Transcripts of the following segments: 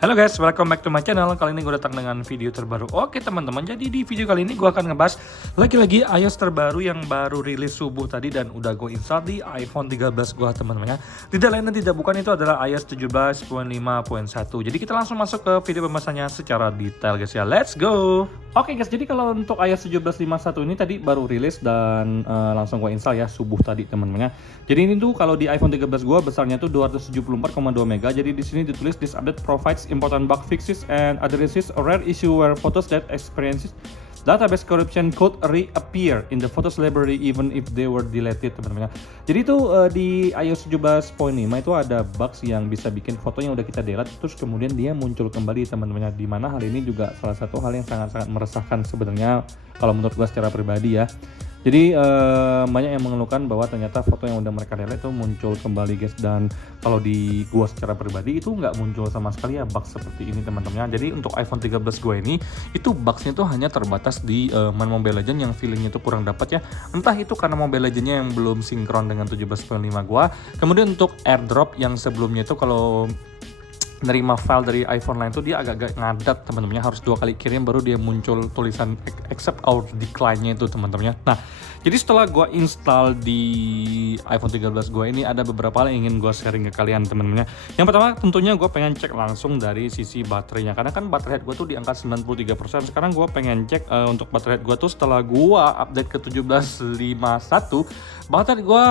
Halo guys, welcome back to my channel. Kali ini gue datang dengan video terbaru. Oke teman-teman, jadi di video kali ini gue akan ngebahas lagi-lagi iOS terbaru yang baru rilis subuh tadi dan udah gue install di iPhone 13 gue teman-teman ya. Tidak lain dan tidak bukan itu adalah iOS 17.5.1. Jadi kita langsung masuk ke video pembahasannya secara detail guys ya. Let's go. Oke guys, jadi kalau untuk iOS 17.5.1 ini tadi baru rilis dan langsung gue install ya subuh tadi teman-teman ya. Jadi ini tuh kalau di iPhone 13 gue besarnya tuh 274,2 MB. Jadi di sini ditulis this update provides important bug fixes and addresses a rare issue where photos that experiences database corruption could reappear in the photos library even if they were deleted teman-teman. Jadi itu di iOS 17.5 itu ada bugs yang bisa bikin fotonya udah kita delete terus kemudian dia muncul kembali teman-teman. Di mana hal ini juga salah satu hal yang sangat-sangat meresahkan sebenarnya kalau menurut gue secara pribadi ya. Jadi banyak yang mengeluhkan bahwa ternyata foto yang udah mereka delete itu muncul kembali guys, dan kalau di gua secara pribadi itu nggak muncul sama sekali ya bug seperti ini teman-teman. Jadi untuk iPhone 13 gua ini itu bugsnya tuh hanya terbatas di main Mobile Legends yang feelingnya tuh kurang dapat ya. Entah itu karena Mobile Legendsnya yang belum sinkron dengan 17.5 gua. Kemudian untuk AirDrop yang sebelumnya itu kalau nerima file dari iPhone lain tuh dia agak-agak ngadat teman-teman, harus 2 kali kirim baru dia muncul tulisan accept or decline-nya itu teman-teman. Nah, jadi setelah gua install di iPhone 13 gua ini ada beberapa hal yang ingin gua sharing ke kalian teman-teman. Yang pertama tentunya gua pengen cek langsung dari sisi baterainya, karena kan baterai head gua tuh di angka 93%. Sekarang gua pengen cek untuk baterai head gua tuh setelah gua update ke 17.5.1 baterai gua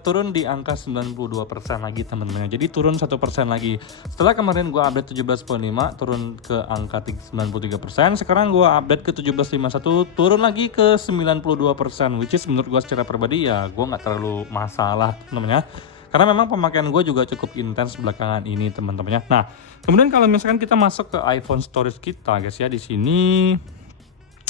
turun di angka 92% lagi teman-teman. Jadi turun 1% lagi. Setelah kemarin gua update 17.5 turun ke angka 93%. Sekarang gua update ke 17.5.1 turun lagi ke 92%, which is menurut gua secara pribadi ya gua nggak terlalu masalah teman-teman ya. Karena memang pemakaian gue juga cukup intens belakangan ini teman-teman ya. Nah, kemudian kalau misalkan kita masuk ke iPhone storage kita guys ya, di sini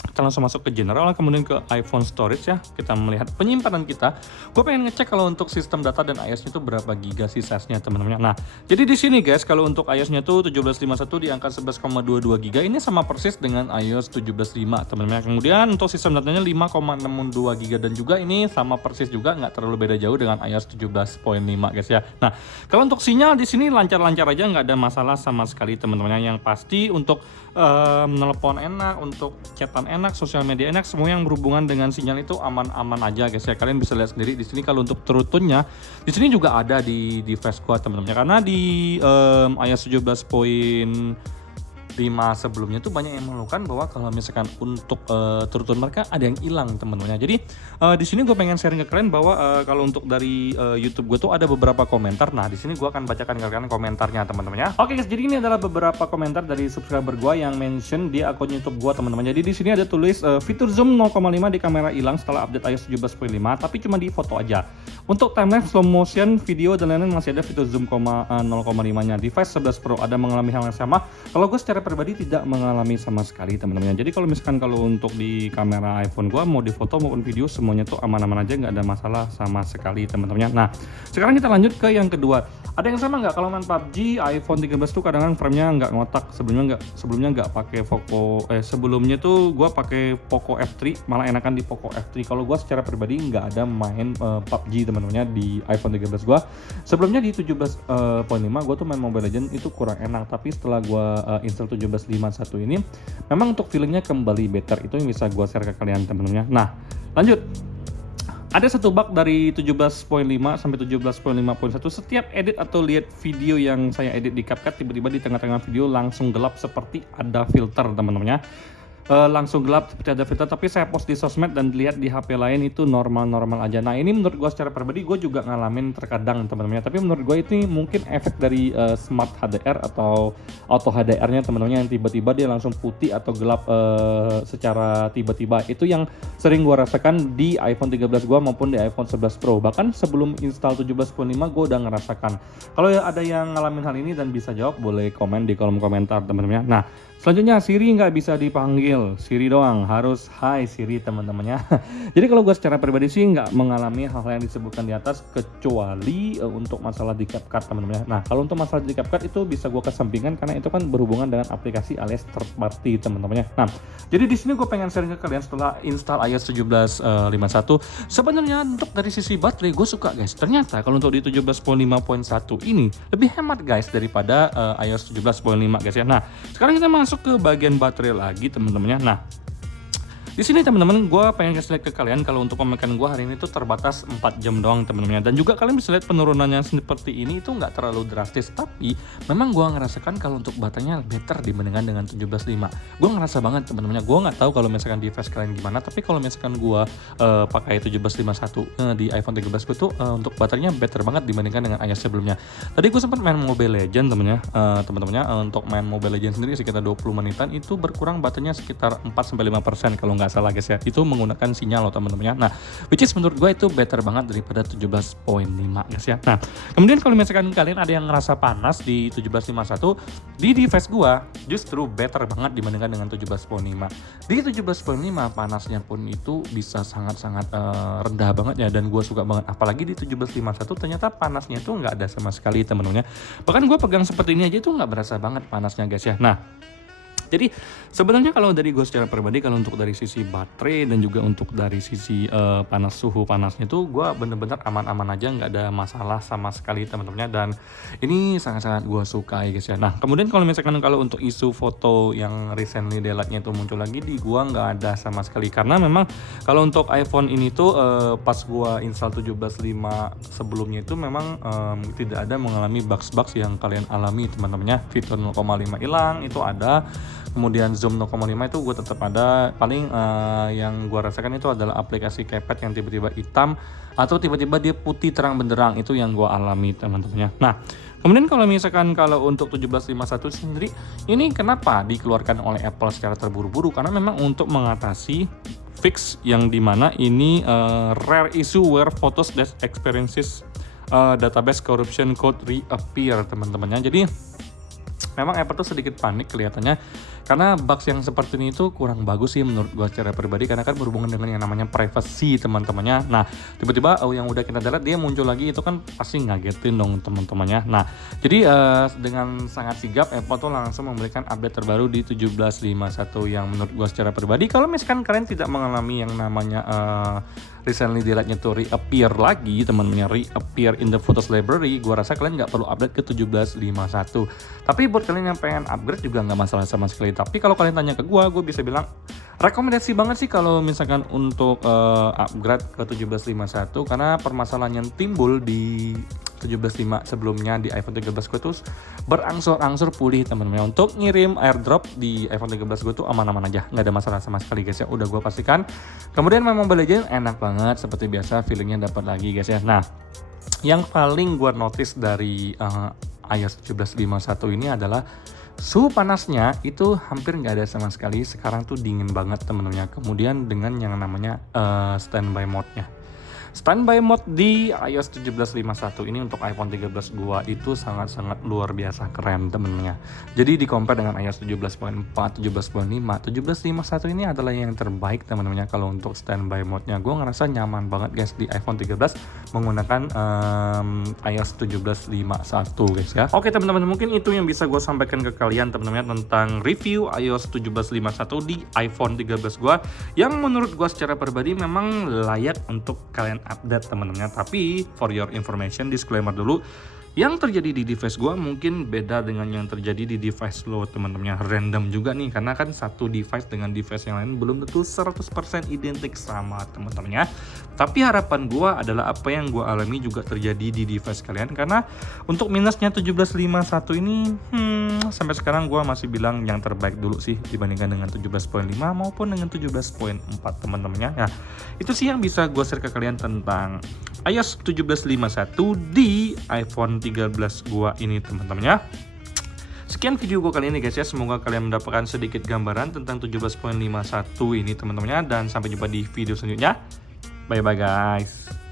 kita langsung masuk ke general, kemudian ke iPhone storage ya, kita melihat penyimpanan kita. Gue pengen ngecek kalau untuk sistem data dan iOS-nya itu berapa giga sih size-nya teman-teman. Nah, jadi di sini guys kalau untuk iOS-nya tuh 17.5.1 di angka 11,22 giga, ini sama persis dengan iOS 17.5 teman-teman. Kemudian untuk sistem datanya 5,62 giga dan juga ini sama persis juga, nggak terlalu beda jauh dengan iOS 17.5 guys ya. Nah, kalau untuk sinyal di sini lancar-lancar aja, nggak ada masalah sama sekali teman-teman. Yang pasti untuk menelepon enak, untuk chatan enak, sosial media enak, semua yang berhubungan dengan sinyal itu aman-aman aja guys ya. Kalian bisa lihat sendiri di sini kalau untuk turunnya di sini juga ada di device gua teman-teman. Karena di iOS 17.5 sebelumnya tuh banyak yang mengeluhkan bahwa kalau misalkan untuk turun mereka ada yang hilang teman-teman. Jadi di sini gue pengen sharing ke kalian bahwa kalau untuk dari YouTube gue tuh ada beberapa komentar. Nah, di sini gue akan bacakan ke kalian komentarnya teman-teman ya. Oke guys, jadi ini adalah beberapa komentar dari subscriber gue yang mention di akun YouTube gue teman-teman. Jadi di sini ada tulis fitur zoom 0,5 di kamera hilang setelah update iOS 17.5, tapi cuma di foto aja. Untuk timelapse, slow motion, video dan lain-lain masih ada fitur zoom 0,5-nya. Device 11 Pro ada mengalami hal yang sama. Kalau gue secara pribadi tidak mengalami sama sekali teman-teman. Jadi kalau misalkan kalau untuk di kamera iPhone gua mau di foto maupun video semuanya tuh aman-aman aja, nggak ada masalah sama sekali teman-teman. Nah, sekarang kita lanjut ke yang kedua. Ada yang sama nggak kalau main PUBG iPhone 13 tuh kadang-kadang frame-nya nggak ngotak, sebelumnya nggak pakai Poco sebelumnya tuh gua pakai Poco F3, malah enakan di Poco F3. Kalau gua secara pribadi nggak ada main PUBG teman-teman di iPhone 13 gua. Sebelumnya di 17.5 gua tuh main Mobile Legends itu kurang enak, tapi setelah gua install 17.5.1 ini memang untuk feelingnya kembali better. Itu yang bisa gua share ke kalian teman-teman. Nah, lanjut. Ada satu bug dari 17.5 sampai 17.5.1. Setiap edit atau lihat video yang saya edit di CapCut, tiba-tiba di tengah-tengah video langsung gelap seperti ada filter teman-teman ya. Langsung gelap seperti ada filter, tapi saya post di sosmed dan dilihat di HP lain itu normal-normal aja. Nah, ini menurut gue secara pribadi gue juga ngalamin terkadang teman-teman, tapi menurut gue itu mungkin efek dari smart HDR atau auto HDR-nya teman-teman, yang tiba-tiba dia langsung putih atau gelap secara tiba-tiba. Itu yang sering gue rasakan di iPhone 13 gue maupun di iPhone 11 Pro. Bahkan sebelum install 17.5 gue udah ngerasakan. Kalau ada yang ngalamin hal ini dan bisa jawab, boleh komen di kolom komentar teman-teman. Nah, Selanjutnya Siri nggak bisa dipanggil, Siri doang, harus Hai Siri teman-temannya. Jadi kalau gue secara pribadi sih nggak mengalami hal-hal yang disebutkan di atas kecuali untuk masalah di CapCut teman-temannya. Nah kalau untuk masalah di CapCut itu bisa gue kesampingkan karena itu kan berhubungan dengan aplikasi alias third party teman-temannya. Nah jadi di sini gue pengen sharing ke kalian setelah install iOS 17.51. Sebenarnya untuk dari sisi baterai gue suka guys. Ternyata kalau untuk di 17.5.1 ini lebih hemat guys daripada iOS 17.5 guys ya. Nah sekarang kita masuk ke bagian baterai lagi teman-temannya. Nah di sini teman-teman gue pengen kasih lihat ke kalian kalau untuk pemakaian gue hari ini tuh terbatas 4 jam doang teman-teman. Dan juga kalian bisa lihat penurunannya seperti ini itu nggak terlalu drastis, tapi memang gue ngerasakan kalau untuk baterainya better dibandingkan dengan 17.5. Gue ngerasa banget teman-teman. Gue nggak tahu kalau misalkan device kalian gimana, tapi kalau misalkan gue pakai 17.51 di iPhone 13 gue tuh untuk baterainya better banget dibandingkan dengan iOS sebelumnya. Tadi gue sempat main Mobile Legends teman-temannya, untuk main Mobile Legends sendiri sekitar 20 menitan itu berkurang baterainya sekitar 4-5% kalau nggak salah guys ya. Itu menggunakan sinyal loh teman-temannya. Nah which is menurut gue itu better banget daripada 17.5 guys ya. Nah kemudian kalau misalkan kalian ada yang ngerasa panas di 17.51, di device gue justru better banget dibandingkan dengan 17.5. Di 17.5 panasnya pun itu bisa sangat-sangat rendah banget ya, dan gue suka banget. Apalagi di 17.51 ternyata panasnya itu nggak ada sama sekali teman-temannya. Bahkan gue pegang seperti ini aja itu nggak berasa banget panasnya guys ya. Nah jadi sebenarnya kalau dari gue secara pribadi, kalau untuk dari sisi baterai dan juga untuk dari sisi suhu panasnya tuh gue bener-bener aman-aman aja, nggak ada masalah sama sekali teman-temannya, dan ini sangat-sangat gue sukai guys ya. Nah kemudian kalau misalkan kalau untuk isu foto yang recently delayed-nya itu muncul lagi di gue nggak ada sama sekali, karena memang kalau untuk iPhone ini tuh pas gue install 17.5 sebelumnya itu memang tidak ada mengalami bugs yang kalian alami teman-temannya. Fitur 0,5 hilang itu ada. Kemudian zoom 0,5 itu gue tetap ada. Paling yang gue rasakan itu adalah aplikasi CapCut yang tiba-tiba hitam atau tiba-tiba dia putih terang benderang, itu yang gue alami teman-temannya. Nah kemudian kalau misalkan kalau untuk 17.51 sendiri ini kenapa dikeluarkan oleh Apple secara terburu-buru, karena memang untuk mengatasi fix yang dimana ini rare issue where photos that experiences database corruption code reappear teman-temannya. Jadi memang Apple tuh sedikit panik kelihatannya, karena bugs yang seperti ini itu kurang bagus sih menurut gue secara pribadi, karena kan berhubungan dengan yang namanya privacy teman-temannya. Nah tiba-tiba yang udah kita delete dia muncul lagi, itu kan pasti ngagetin dong teman-temannya. Nah jadi dengan sangat sigap Apple tuh langsung memberikan update terbaru di 17.51 yang menurut gue secara pribadi, kalau misalkan kalian tidak mengalami yang namanya recently delayed-nya tuh reappear lagi teman-temannya, reappear in the photos library, gue rasa kalian nggak perlu update ke 17.51. Tapi buat kalian yang pengen upgrade juga nggak masalah sama sekali. Tapi kalau kalian tanya ke gue bisa bilang rekomendasi banget sih kalau misalkan untuk upgrade ke 17.51, karena permasalahan yang timbul di 17.5 sebelumnya di iPhone 13 gue tuh berangsur-angsur pulih teman-teman. Untuk ngirim airdrop di iPhone 13 gue tuh aman-aman aja, nggak ada masalah sama sekali guys ya, udah gue pastikan. Kemudian main Mobile Legends enak banget, seperti biasa feelingnya dapat lagi guys ya. Nah yang paling gue notice dari iOS 17.51 ini adalah suhu panasnya itu hampir nggak ada sama sekali. Sekarang tuh dingin banget temen-temennya. Kemudian dengan yang namanya standby mode-nya. Standby mode di iOS 17.51 ini untuk iPhone 13 gua itu sangat-sangat luar biasa keren temennya. Jadi di compare dengan iOS 17.4, 17.5, 17.51 ini adalah yang terbaik teman-temannya kalau untuk standby mode-nya. Gua ngerasa nyaman banget guys di iPhone 13 menggunakan iOS 17.51 guys ya. Oke teman-teman, mungkin itu yang bisa gue sampaikan ke kalian teman-teman tentang review iOS 17.51 di iPhone 13 gua yang menurut gua secara pribadi memang layak untuk kalian update teman-teman. Tapi for your information, disclaimer dulu, yang terjadi di device gua mungkin beda dengan yang terjadi di device lo teman-temannya. Random juga nih, karena kan satu device dengan device yang lain belum tentu 100% identik sama teman-temannya. Tapi harapan gua adalah apa yang gua alami juga terjadi di device kalian, karena untuk minusnya 17.51 ini sampai sekarang gua masih bilang yang terbaik dulu sih dibandingkan dengan 17.5 maupun dengan 17.4 teman-temannya. Nah, itu sih yang bisa gua share ke kalian tentang iOS 17.51 di iPhone 13 gua ini teman-temannya. Sekian video gua kali ini guys ya, semoga kalian mendapatkan sedikit gambaran tentang 17.51 ini teman-temannya, dan sampai jumpa di video selanjutnya. Bye bye guys.